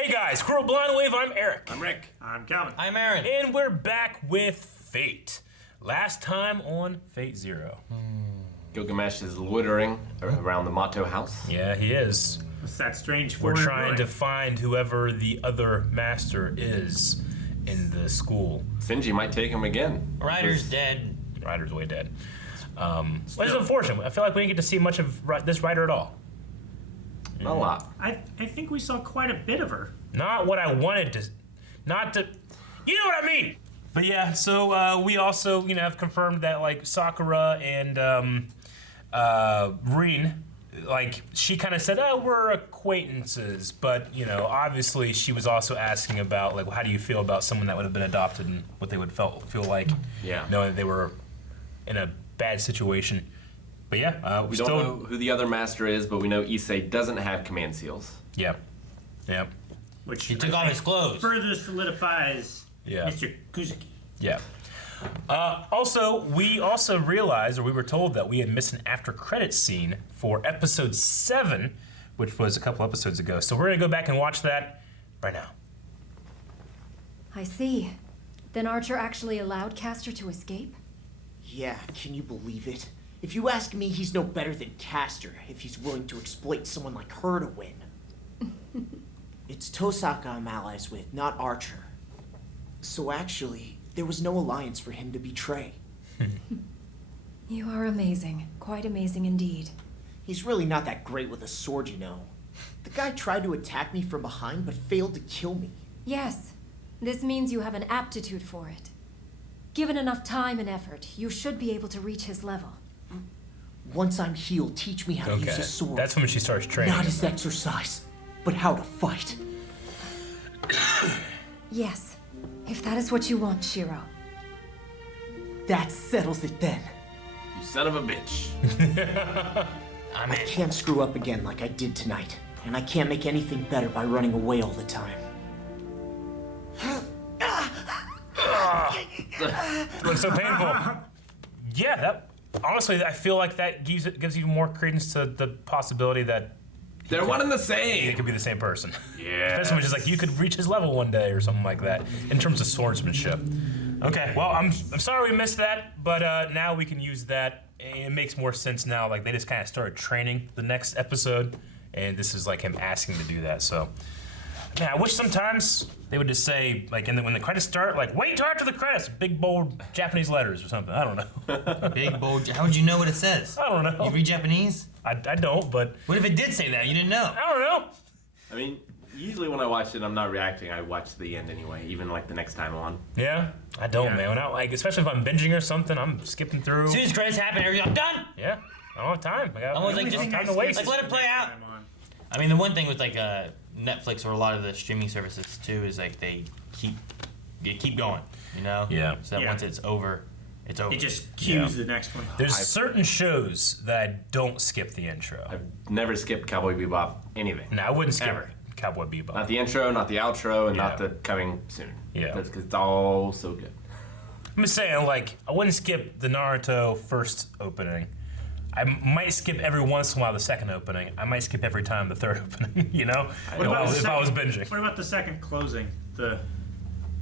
Hey guys, Squirrel Blind Wave, I'm Eric. I'm Rick. I'm Calvin. I'm Aaron. And we're back with Fate. Last time on Fate Zero. Gilgamesh is loitering around the Mato house. Yeah, he is. What's that strange We're foreign trying boy? to find whoever the other master is in the school. Sinji might take him again. Ryder's dead. Ryder's way dead. Which is unfortunate. I feel like we didn't get to see much of this Ryder at all. Not a lot. I think we saw quite a bit of her. Not what I wanted to. Not to. You know what I mean. But yeah, so we also, have confirmed that like Sakura and Reen, like she kind of said, "Oh, we're acquaintances," but obviously she was also asking about like, how do you feel about someone that would have been adopted and what they would feel like, knowing that they were in a bad situation. But yeah, We don't know who the other master is, but we know Issei doesn't have command seals. Yeah. Which He took off his clothes. further solidifies Mr. Kuzuki. Yeah. Also, we also realized, or we were told that we had missed an after credits scene for episode 7, which was a couple episodes ago. So we're gonna go back and watch that right now. I see. Then Archer actually allowed Castor to escape? Yeah, can you believe it? If you ask me, he's no better than Castor if he's willing to exploit someone like her to win. It's Tosaka I'm allies with, not Archer. So actually, there was no alliance for him to betray. You are amazing. Quite amazing indeed. He's really not that great with a sword, you know. The guy tried to attack me from behind, but failed to kill me. Yes, this means you have an aptitude for it. Given enough time and effort, you should be able to reach his level. Once I'm healed, teach me how to use a sword. That's when she starts training. Not as exercise, but how to fight. Yes, if that is what you want, Shiro. That settles it then. You son of a bitch. I can't screw up again like I did tonight, and I can't make anything better by running away all the time. It looks so painful. Yeah, that honestly, I feel like that gives even more credence to the possibility that They're one and the it same. could be the same person. Yeah. Especially when it's like you could reach his level one day or something like that in terms of swordsmanship. Okay, well, I'm sorry we missed that, but now we can use that. It makes more sense now. Like they just kind of started training the next episode, and this is like him asking to do that. So, man, I wish sometimes they would just say like, when the credits start, like wait till after the credits, big bold Japanese letters or something. I don't know. Big bold. How would you know what it says? I don't know. You read Japanese? I don't, but What if it did say that? You didn't know. I don't know. I mean, usually when I watch it, I'm not reacting. I watch the end anyway, even like the next time on. Yeah, I don't, Yeah. man. When like, especially if I'm binging or something, I'm skipping through. As soon as credits happen, everything, I'm done. Yeah, I don't have time. I was like, don't just- have time to waste. like, let it play out. Time on. I mean, the one thing with like Netflix or a lot of the streaming services too is like they keep going. Yeah. So that Yeah. once it's over, it's over. It just cues the next one. There's certain shows that I don't skip the intro. I've never skipped Cowboy Bebop, anything. No, I wouldn't skip Ever. Cowboy Bebop. Not the intro, not the outro, and Yeah. not the coming soon. Yeah. Because it's all so good. I'm just saying, like, I wouldn't skip the Naruto first opening. I might skip every once in a while the second opening. I might skip every time the third opening, What about the if I was second- binging. What about the second closing?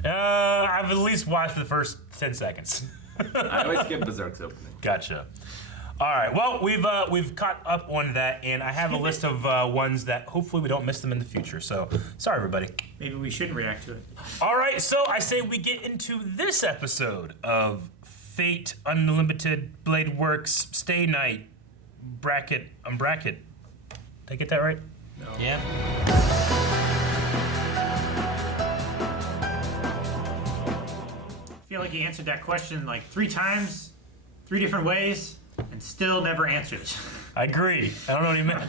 I've at least watched the first 10 seconds. I always skip Berserk's opening. Gotcha. All right. Well, we've caught up on that, and I have a list of ones that hopefully we don't miss them in the future. So sorry, everybody. Maybe we shouldn't react to it. All right. So I say we get into this episode of Fate Unlimited Blade Works Stay Night Bracket Unbracket. Did I get that right? Yeah. I feel like he answered that question like 3 times, 3 different ways, and still never answered it. I agree. I don't know what he meant.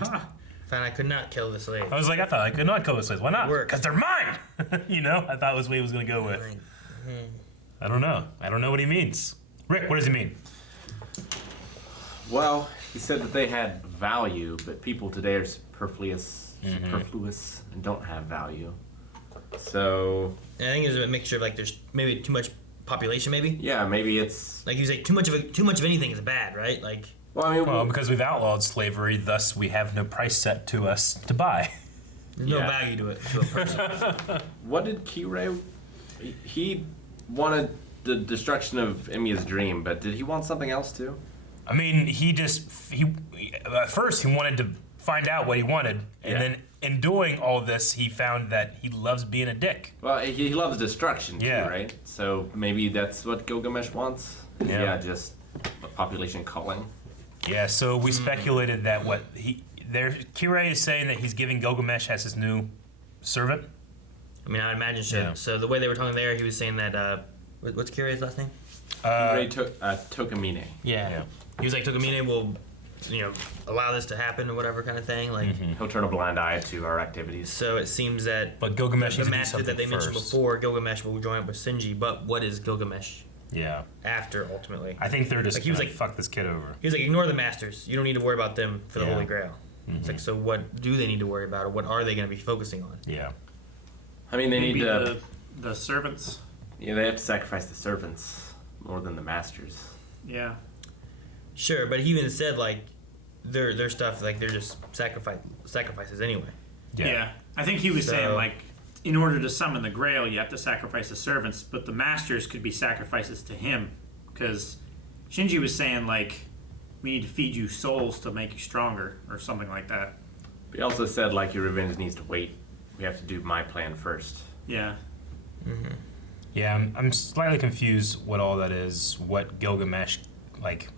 Fine, I could not kill the slave. I was like, I thought I could not kill this place. Why not? Work. Because they're mine. I thought was what he was going to go with. I don't know. I don't know what he means. Rick, what does he mean? Well, he said that they had value, but people today are superfluous and don't have value. So, I think there's a mixture of like there's maybe too much population, maybe. yeah, maybe it's... Like you say, too much of anything is bad, right? Like. Well, I mean, Well, because we've outlawed slavery, thus we have no price set to us to buy. There's no value to it to a person. What did Kirei? He wanted the destruction of Emiya's dream, but did he want something else too? I mean, he at first he wanted to find out what he wanted, and then in doing all this, he found that he loves being a dick. Well, he loves destruction too, Yeah. right? So maybe that's what Gilgamesh wants. Yeah. Just a population culling. Yeah, so we speculated that Kirei is saying that he's giving Gilgamesh as his new servant. I mean, I would imagine so. Yeah. So the way they were talking there, he was saying that. What's Kirei's last name? Kirei Tokamine. Yeah. He was like, Tokamine will, allow this to happen or whatever kind of thing. Like, He'll turn a blind eye to our activities. so it seems that But Gilgamesh the needs to do master something that they mentioned first. before, Gilgamesh will join up with Shinji. But what is Gilgamesh Yeah. after ultimately? I think they're just Like, he was gonna like- fuck this kid over. He was like, ignore the masters. You don't need to worry about them for the Yeah. Holy Grail. It's like, so what do they need to worry about, or what are they going to be focusing on? Yeah. I mean, they Maybe need to. the servants. Yeah, they have to sacrifice the servants more than the masters. Yeah. Sure, but he even said like their stuff like they're just sacrifices anyway. Yeah. I think he was So- saying, like, in order to summon the Grail, you have to sacrifice the servants, but the masters could be sacrifices to him. Because Shinji was saying, like, we need to feed you souls to make you stronger, or something like that. But he also said, like, your revenge needs to wait. We have to do my plan first. Yeah. Yeah, I'm slightly confused what all that is. What Gilgamesh, like,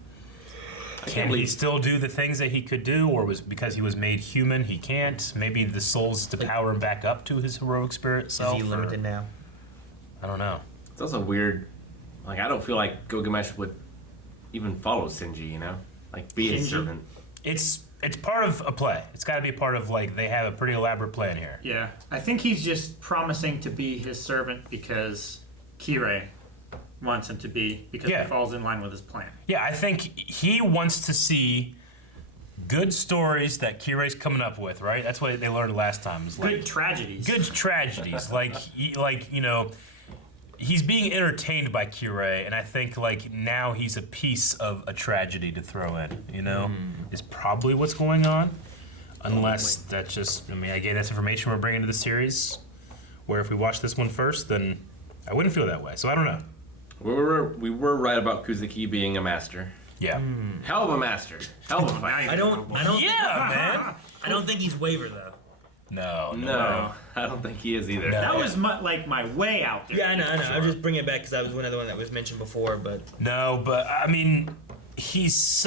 can he believe- still do the things that he could do, or was because he was made human he can't? Maybe the souls to power him back up to his heroic spirit self. Is he limited or, now? I don't know. It's also weird. Like, I don't feel like Gilgamesh would even follow Shinji, you know? Like, be a Shinji? servant. It's part of a play. It's got to be part of, like, they have a pretty elaborate plan here. Yeah. I think he's just promising to be his servant because Kirei wants him to be, because Yeah. it falls in line with his plan. Yeah, I think he wants to see good stories that Kirei's coming up with, right? That's what they learned last time. Is like, Good tragedies. good tragedies. He's being entertained by Kirei, and I think like now he's a piece of a tragedy to throw in. Is probably what's going on, unless that's just. I mean, I gave that's information we're bringing to the series. Where if we watch this one first, then I wouldn't feel that way. So I don't know. We were right about Kuzuki being a master. Yeah. Hell of a master. Hell of a fighter. I don't. Yeah, man. I don't think he's waver though. No. No, I don't think he is either. No. That was my way out there. Yeah, I know. I'm just bringing it back because that was another one that was mentioned before. But No, but I mean, he's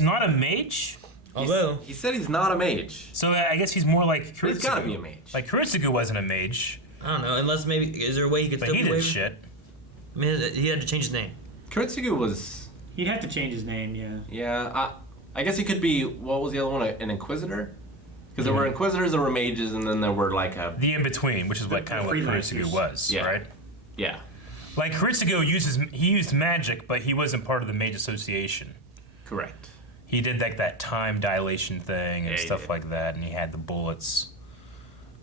not a mage. although He said he's not a mage. So I guess he's more like Kuritsugu. He's gotta be a mage. Like Kuritsugu wasn't a mage, I don't know, unless maybe is there a way he could but still he be did waver? shit. I mean, he had to change his name. Kuritsugu was, He'd have to change his name, yeah. yeah, I guess he could be, what was the other one, an inquisitor? Because there were inquisitors, there were mages, and then there were like The in between, which is what kind of what freelancers. Kuritsugu was, Yeah. right? yeah. Like Kuritsugu used magic, but he wasn't part of the mage association. Correct. He did like that time dilation thing and Yeah, he stuff did. like that, and he had the bullets.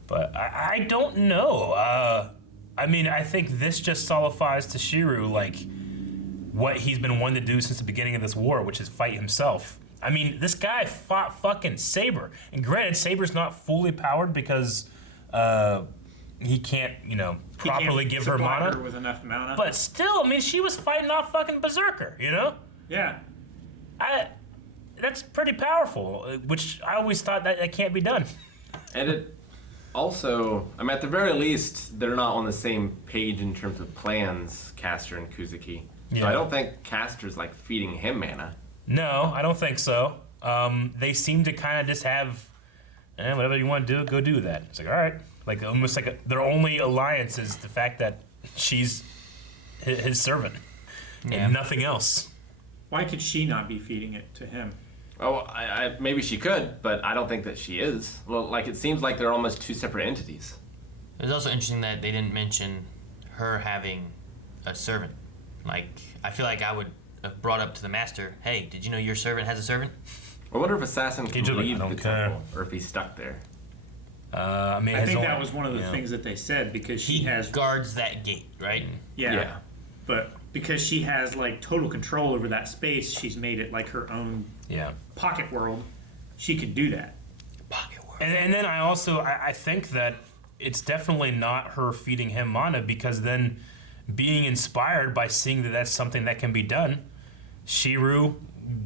But I don't know. I mean, I think this just solidifies to Shiru like what he's been wanting to do since the beginning of this war, which is fight himself. I mean, this guy fought fucking Saber, and granted, Saber's not fully powered because he can't, properly He can't give her supply mana. her with enough mana. But still, I mean, she was fighting off fucking Berserker, yeah. That's pretty powerful, which I always thought that can't be done. And it also, I mean, at the very least, they're not on the same page in terms of plans, Castor and Kuzuki. So Yeah. I don't think Castor's like feeding him mana. No, I don't think so. They seem to kind of just have, whatever you want to do, go do that. It's like, all right. Like, almost like their only alliance is the fact that she's his servant and nothing else. Why could she not be feeding it to him? Oh, I maybe she could, but I don't think that she is. Well, like, it seems like they're almost two separate entities. It was also interesting that they didn't mention her having a servant. Like, I feel like I would have brought up to the master, hey, did you know your servant has a servant? I wonder if Assassin can He did it, leave I don't the care. temple, or if he's stuck there. I mean, I his think only- that was one of the things that they said, because she He has... guards that gate, right? Yeah. But because she has, like, total control over that space, she's made it like her own Yeah. pocket world. She could do that. Pocket world. And then I think that it's definitely not her feeding him mana, because then being inspired by seeing that that's something that can be done, Shiru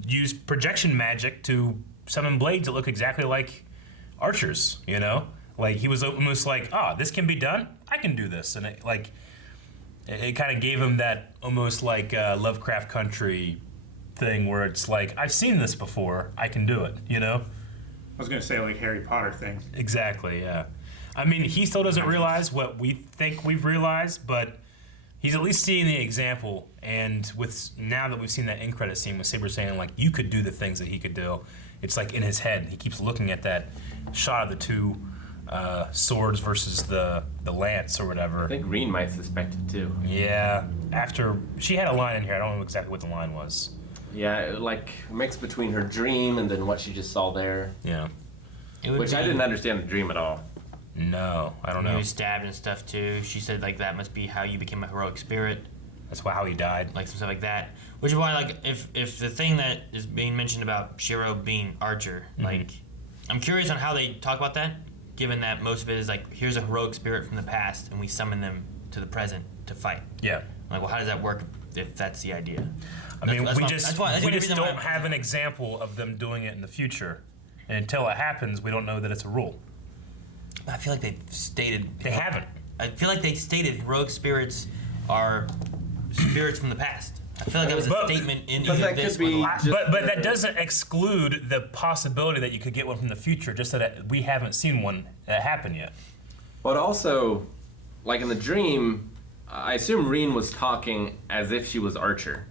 used projection magic to summon blades that look exactly like Archer's, you know? Like, he was almost like, oh, this can be done? I can do this. And it kind of gave him that almost like Lovecraft Country thing where it's like, I've seen this before, I can do it, you know? I was gonna say like Harry Potter thing. Exactly, yeah. I mean, he still doesn't realize what we think we've realized, but he's at least seeing the example. And with now that we've seen that end credit scene with Saber saying, like, you could do the things that he could do, it's like in his head. He keeps looking at that shot of the two swords versus the lance or whatever. I think Green might suspect it too. Yeah, after she had a line in here, I don't know exactly what the line was. Yeah, like mixed between her dream and then what she just saw there. Yeah. Which I didn't understand the dream at all. No, I don't He know. was stabbed and stuff too. She said like that must be how you became a heroic spirit, That's how he died. like some stuff like that. Which is why like if the thing that is being mentioned about Shiro being Archer, like I'm curious on how they talk about that, given that most of it is like here's a heroic spirit from the past and we summon them to the present to fight. Yeah. Like, well, how does that work if that's the idea? I mean, That's we why- just that's the only reason why don't I'm- have an example of them doing it in the future. And until it happens, we don't know that it's a rule. I feel like they've stated They haven't. I feel like they stated heroic spirits are spirits from the past. I feel like that was a But- statement in but either that this could be- or Just- But that doesn't exclude the possibility that you could get one from the future, just that we haven't seen one that happen yet. But also, like in the dream, I assume Reen was talking as if she was Archer.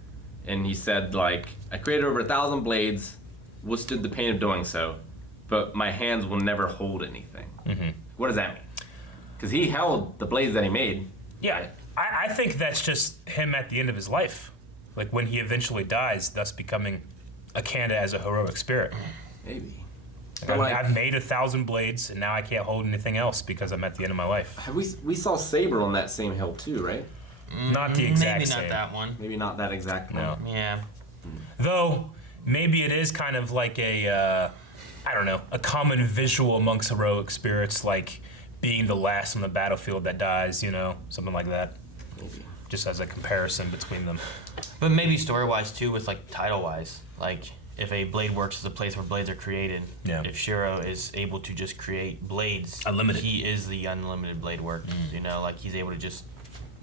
And he said, like, I created over 1,000 blades, withstood the pain of doing so, but my hands will never hold anything. What does that mean? Because he held the blades that he made. Yeah, I think that's just him at the end of his life. Like when he eventually dies, thus becoming a Kanda as a heroic spirit. Maybe. Like, But, like, I've made 1,000 blades, and now I can't hold anything else because I'm at the end of my life. we saw Saber on that same hill too, right? Not the exact maybe same. not that one. Maybe not that exact one. No. Yeah. Though, maybe it is kind of like a, I don't know, a common visual amongst heroic spirits, like being the last on the battlefield that dies, you know, something like that. Maybe. Just as a comparison between them. But maybe story-wise too, with like title-wise, like if a blade works is a place where blades are created. Yeah. If Shiro is able to just create blades, Unlimited. he is the unlimited blade work. You know, like he's able to just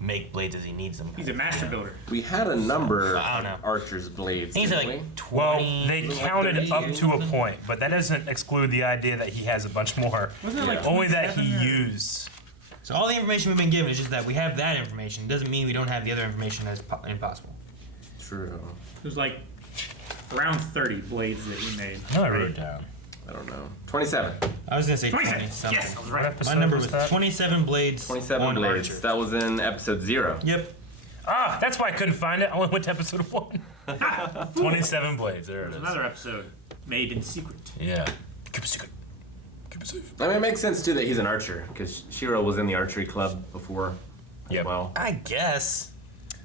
make blades as he needs them. He's a master builder. We had a number I don't know. of Archer's blades. He's didn't like we? 20. Well, they like counted 30 up to a something. point, but that doesn't exclude the idea that he has a bunch more. Wasn't it like Only that 27 he or- used. So all the information we've been given is just that we have that information. Doesn't mean we don't have the other information that's impossible. True. It was like around 30 blades that he made. No, I wrote it down. I don't know. 27. I was gonna say 27. 20 something. Yes, I was What right. episode My number was was that? 27 blades 27 on blades. Archer. That was in episode 0. Yep. Ah, that's why I couldn't find it. I only went to episode 1. 27 blades. There it is. Another episode made in secret. Yeah. Keep it secret. Keep it safe. I mean, it makes sense too that he's an archer because Shiro was in the archery club before. as Yep. Well, I guess.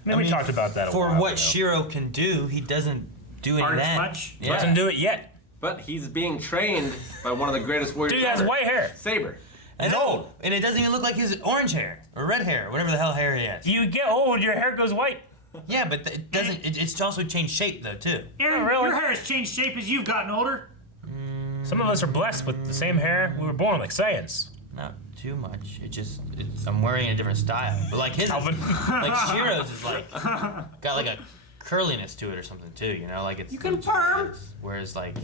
I mean, we talked about that a For while what ago. Shiro can do, he doesn't do any of Arch that. much? Yeah. Doesn't do it yet. but he's being trained by one of the greatest warriors. Dude has ever. white hair. Saber. I He's know. old. And it doesn't even look like his orange hair or red hair, whatever the hell hair he has. You get old, your hair goes white. Yeah, but it doesn't. It's also changed shape though too. Aaron, Oh, really? your hair has changed shape as you've gotten older. Some of us are blessed with the same hair. We were born like Saiyans. Not too much. I'm wearing a different style. But like his, Calvin. like Shiro's is like got like a curliness to it or something too. You know, like it's. You can perm. Whereas like,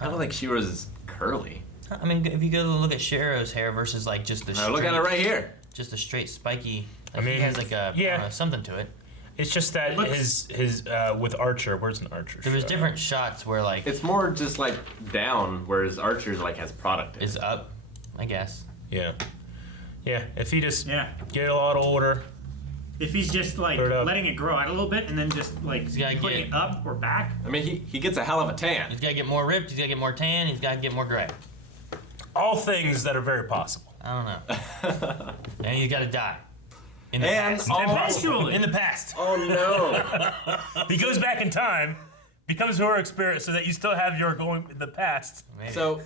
I don't think Shiro's is curly. I mean, if you go look at Shiro's hair versus like just the. Now look at it right here. Just a straight spiky. I Like mean, he has like a yeah. I don't know, something to it. It's just that Looks- his with Archer. Where's an Archer? There was show? different shots where like It's more just like down, whereas Archer's like has product in is it. up, I guess. Yeah. Yeah. If he just Yeah. get a lot older. If he's just like Put it up. letting it grow out a little bit and then just like gotta putting get- it up or back. I mean, he gets a hell of a tan. He's got to get more ripped. He's got to get more tan. He's got to get more gray. All things that are very possible. I don't know. And he's got to die. In the And past. all- Eventually. In the past. Oh no! He goes back in time, becomes a heroic spirit, so that you still have your going in the past. Maybe. So,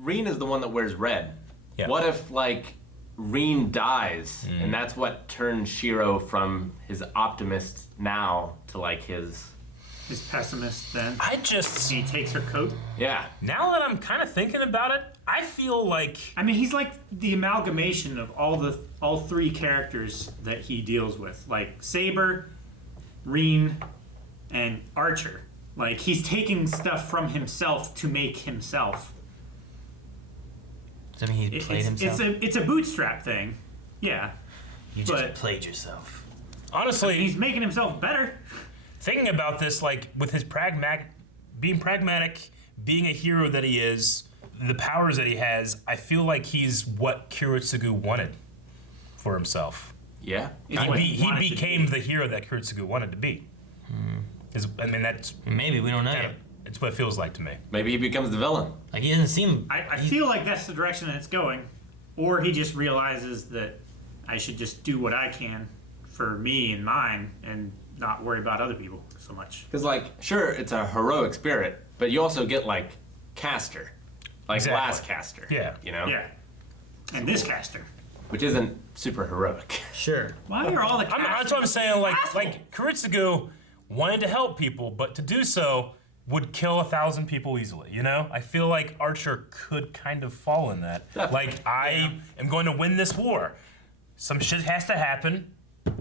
Reen is the one that wears red. Yeah. What if, like, Reen dies, and that's what turns Shiro from his optimist now to, like, his pessimist then. I just He takes her coat. Yeah. now that I'm kind of thinking about it, I feel like I mean, he's like the amalgamation of all three characters that he deals with, like Saber, Reen, and Archer. Like he's taking stuff from himself to make himself. Does that mean he played himself? It's a bootstrap thing, yeah. You just but- played yourself. honestly, He's making himself better. thinking about this, like with his being pragmatic, being a hero that he is, the powers that he has, I feel like he's what Kuretsugu wanted for himself. Yeah. It's Kinda. what He wanted to became be. the hero that Kuretsugu wanted to be. I mean, that's Maybe we don't know. kind of, it's what it feels like to me. Maybe he becomes the villain. Like he doesn't seem. I feel like that's the direction that it's going, or he just realizes that I should just do what I can for me and mine, and not worry about other people so much. Because, like, sure, it's a heroic spirit, but you also get, like, Caster. Like, Exactly. Last Caster. Yeah. You know? Yeah, and this caster. Which isn't super heroic. Sure. Why are all the casters? That's what I'm saying. Like assholes? Kuretsugu wanted to help people, but to do so would kill 1,000 people easily. You know, I feel like Archer could kind of fall in that. Definitely. Like I am going to win this war. Some shit has to happen.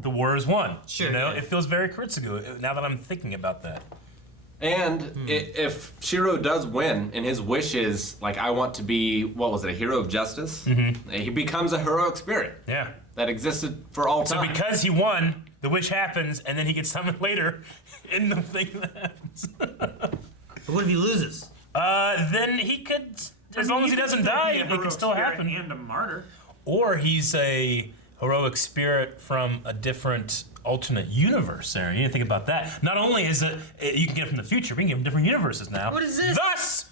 The war is won. Sure, You know, yeah. it feels very Kuretsugu now that I'm thinking about that. And if Shiro does win, and his wish is, like, I want to be, what was it, a hero of justice? Mm-hmm. He becomes a heroic spirit Yeah. that existed for all So time. because he won, the wish happens, and then he gets summoned later in the thing that happens. But what if he loses? Then he could, as long as he doesn't die, it can still happen. And a martyr. Or he's a heroic spirit from a different alternate universe, Aaron. You didn't think about that. Not only is it you can get it from the future, we can get it from different universes now. What is this? Thus,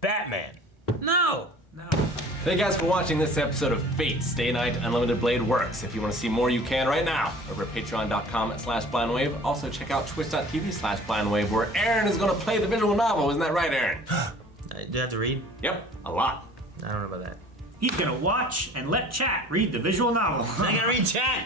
Batman. No. No. Thank you guys for watching this episode of Fate Stay Night Unlimited Blade Works. If you want to see more, you can right now over at patreon.com/blindwave. Also, check out twitch.tv/blindwave, where Aaron is going to play the visual novel. Isn't that right, Aaron? Do I have to read? Yep, a lot. I don't know about that. He's gonna watch and let chat read the visual novel. I gotta read chat.